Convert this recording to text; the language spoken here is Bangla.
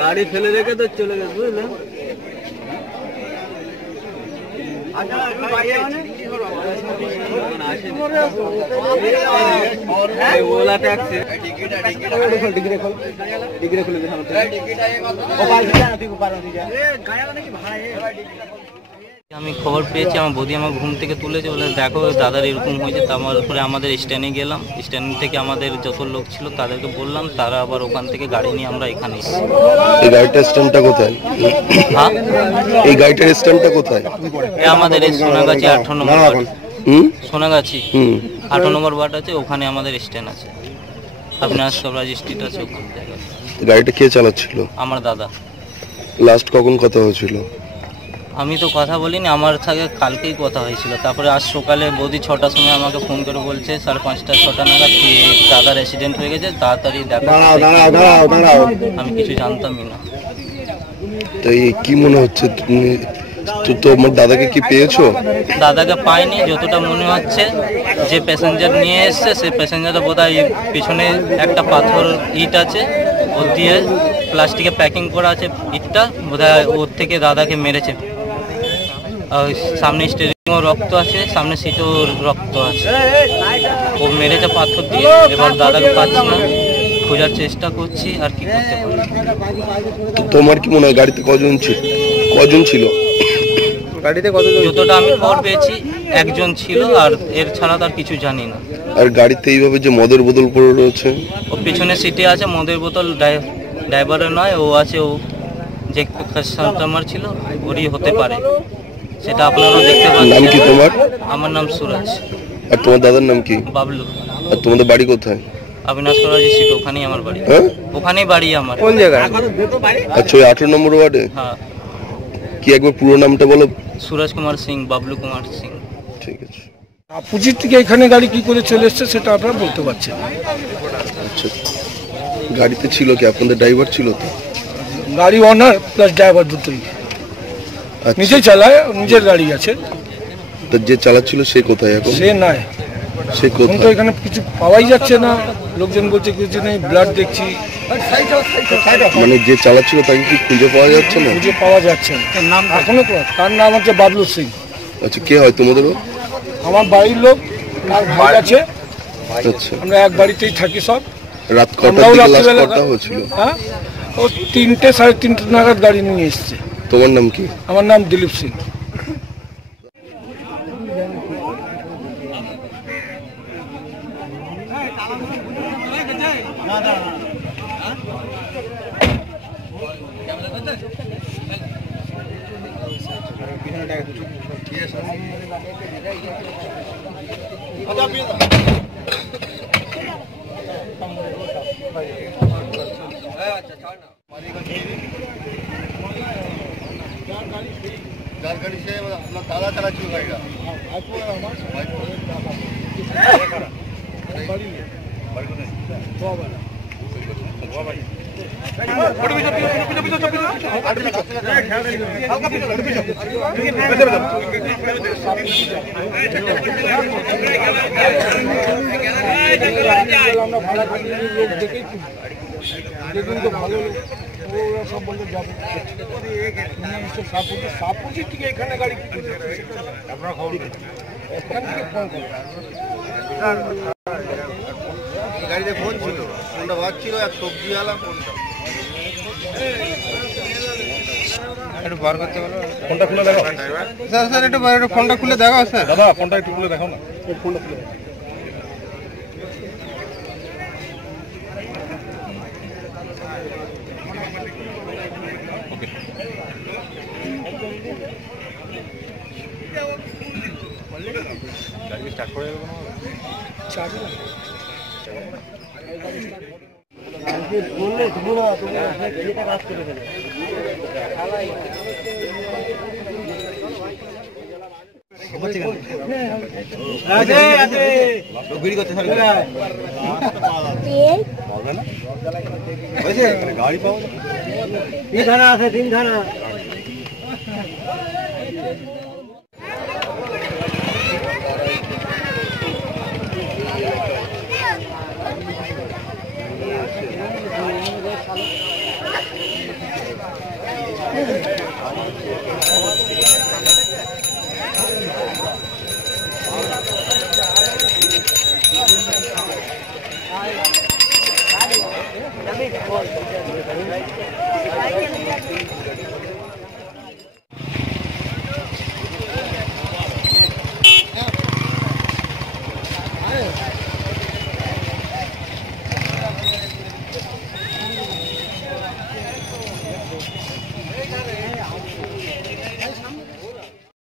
গাড়ি ফেলে রেখে তো চলে গেছে বুঝলেন। ওলা ট্যাক্সি আমি খবর পেয়েছি, আমার বৌদি আমার ঘুম থেকে তুলেছে, বলে দেখো দাদার এরকম হয়েছে। তারপরে আমাদের স্ট্যান্ডে গেলাম, স্ট্যান্ড থেকে আমাদের যত লোক ছিল তাদেরকে বললাম, তারা আবার ওখান থেকে গাড়ি নিয়ে আমরা এখানে এসেছি। এই গাড়িটার স্ট্যান্ডটা কোথায়? হ্যাঁ, এই গাড়িটার স্ট্যান্ডটা কোথায়? আমাদের এই সোনাগাছি 18 নম্বর ওয়ার্ড। সোনাগাছি 18 নম্বর ওয়ার্ড আছে, ওখানে আমাদের স্ট্যান্ড আছে। আপনার সবরাজ স্ট্রিট আছে, ওখান থেকে। গাড়িটা কে চালাচ্ছিল? আমার দাদা। লাস্ট কখন কথা হয়েছিল? আমি তো কথা বলিনি, আমার সাথে কালকেই কথা হয়েছিল। তারপরে আজ সকালে বৌদি 6টার সময় আমাকে ফোন করে বলছে 5:30 6টা নাগাদ কি দাদার অ্যাক্সিডেন্ট হয়ে গেছে, তাড়াতাড়ি দেখা। আমি কিছু জানতামই না। তো কি মনে হচ্ছে, তোমার দাদাকে কি পেয়েছো? দাদাকে পাইনি, যতটা মনে হচ্ছে যে প্যাসেঞ্জার নিয়ে এসছে সে প্যাসেঞ্জারটা বোধহয় পিছনে একটা পাথর ইট আছে, ওর দিয়ে প্লাস্টিকে প্যাকিং করা আছে ইটটা, বোধহয় ওর থেকে দাদাকে মেরেছে। সামনে স্টিয়ারিংও রক্ত আছে, সামনে সিটও রক্ত আছে। ও মেরেছে পাথর দিয়ে। এবার দাদাকে পাচ্ছি না, খোঁজার চেষ্টা করছি, আর কি করতে পারি। তোমার কি মনে হয় গাড়িতে কজন ছিল? গাড়িতে যতটা আমি খবর পেয়েছি একজন ছিল, আর এর ছাড়া তার কিছু জানি না। আর গাড়িতে এইভাবে যে মদের বোতল পড়ে রয়েছে? ও পিছনে সিটে আছে মদের বোতল, ড্রাইভারের নয়, ও আছে। ও যে কাস্টমার ছিল ওরই হতে পারে, সেটা আপনারাও দেখতে পাচ্ছেন। নাম কি তোমার? আমার নাম সুরাজ। আর তোমার দাদার নাম কি? বাবলু। আর তোমাদের বাড়ি কোথায়? অবিনাশ সরাজি সিট, ওখানেই আমার বাড়ি। ওখানেই বাড়ি আমার। কোন জায়গায়? আচ্ছা, ওই 18 নম্বর ওয়ার্ডে? হ্যাঁ। কি একবার পুরো নামটা বলো? সুরাজ কুমার সিং, বাবলু কুমার সিং। ঠিক আছে। অপোজিট থেকে এখানে গাড়ি কি করে চলে এসছে সেটা আপনারা বলতে পারছেন। আচ্ছা, গাড়িতে ছিল কি আপনাদের ড্রাইভার ছিল? তো গাড়ি ওনার প্লাস ড্রাইভার দুটোই নিজে চালায়, নিজের গাড়ি আছে। তো যে চালাচ্ছিল সে কোথায় এখন? সে নাই, সে কোথায়? তো এখানে কিছু পাওয়াই যাচ্ছে না, লোকজন বলছে কিছু নেই, ব্লাড দেখছি। মানে যে চালাচ্ছিল তাকে কি খুঁজে পাওয়া যাচ্ছে না? খুঁজে পাওয়া যাচ্ছে না এখনো। তার নাম হচ্ছে বাবলু সিং। আচ্ছা, কে হয় তোমাদেরও? আমার বাড়ির লোক, তার ভাই আছে। আচ্ছা, আমরা এক বাড়িতেই থাকি সব। রাত কটার দিকে লাস্ট কথা হয়েছিল? হ্যাঁ, ও 3টে 3:30 নাগাদ গাড়ি নিয়ে এসছে। তোমার নাম কি? আমার নাম দিলীপ সিং। गाड़ी से अपना दादा चला क्यों गाड़ी? সব বলতে যাবে সাপোজিট থেকে এখানে গাড়ি আপনারা খবর এখান থেকে ফোন করুন। গাড়িতে ফোন ছিল, ফোনটা বাজছিল, এক সবজিওয়ালা ফোনটা একটু বার করতে বলো। ফোনটা খুলে দেখাও স্যার। স্যার একটু ফোনটা খুলে দেখাও স্যার। দাদা ফোনটা একটু খুলে দেখাও না। ফোনটা খুলে দেখাও। গাড়ি স্টার্ট করে দেবো না? চাবি না বললে তোমরা কাজ করে ফেলে। গাড়ি পাবো 3 থানা আছে 3 থানা